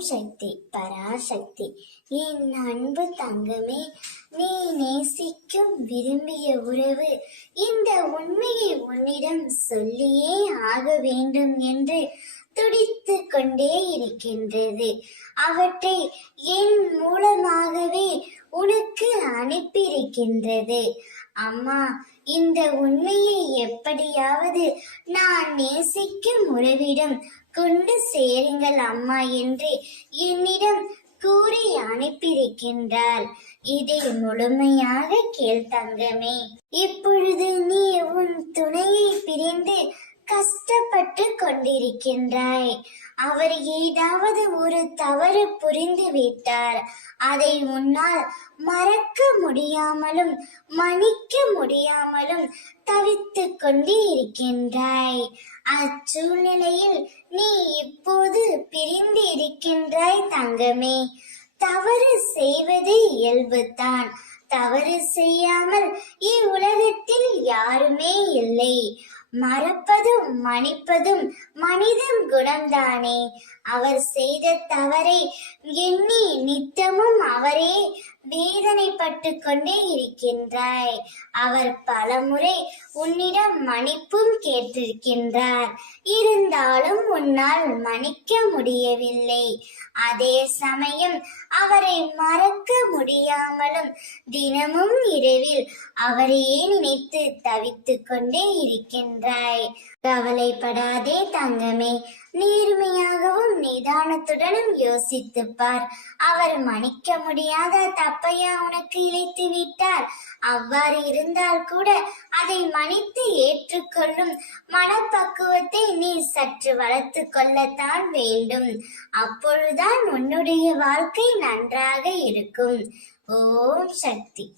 சக்தி பராசக்தி. என் அன்பு தங்கமே, நீ நேசிக்கும் விரும்பிய உறவு இந்த உண்மையை உன்னிடம் சொல்லியே ஆக வேண்டும் என்று துடித்து கொண்டே இருக்கின்றது. அவற்றை என் மூலமாகவே உனக்கு அனுப்பியிருக்கின்றது. அம்மா, இந்த உண்மையை எப்படியாவது நான் நேசிக்கும் உறவிடம் கொண்டு சேருங்கள் அம்மா என்று என்னிடம் கூறி அனுப்பியிருக்கின்றார். இதை முழுமையாக கேள் தங்கமே. இப்பொழுது நீ உன் துணையை பிரிந்து கஷ்டப்பட்டு கொண்டிருக்கின்றாய். அவர் ஏதாவது ஒரு தவறு புரிந்து விட்டார். அதை உன்னால் மறக்க முடியாமலும் மன்னிக்க முடியாமலும் தவித்து கொண்டு இருக்கின்றாய். அச்சூழ்நிலையில் நீ இப்போது பிரிந்து இருக்கின்றாய் தங்கமே. தவறு செய்வது இயல்புதான். தவறு செய்யாமல் இவ்வுலகத்தில் யாருமே இல்லை. மறப்பதும் மன்னிப்பதும் மனிதன் குணம்தானே. அவர் செய்த தவறை எண்ணி நித்தமும் அவரே வேதனைப்பட்டு கொண்டே இருக்கின்றாய். அவர் பலமுறை உன்னிடம் மன்னிப்பும் கேட்டிருக்கின்றார். இருந்தாலும் உன்னால் மன்னிக்க முடியவில்லை. அதே சமயம் அவரை மறக்க முடியாமலும் தினமும் இரவில் அவரையே நினைத்து தவித்து கொண்டே இருக்கின்றாய். கவலைப்படாதே தங்கமே. நேர்மையாகவும் நிதானத்துடனும் யோசித்துப் பார். அவர் மன்னிக்க முடியாத தப்பையா உனக்கு இழைத்து விட்டார்? அவ்வாறு இருந்தால் கூட அதை மன்னித்து ஏற்றுக்கொள்ளும் மனப்பக்குவத்தை நீ சற்று வளர்த்து கொள்ளத்தான் வேண்டும். அப்பொழுதுதான் உன்னுடைய வாழ்க்கை நன்றாக இருக்கும். ஓம் சக்தி.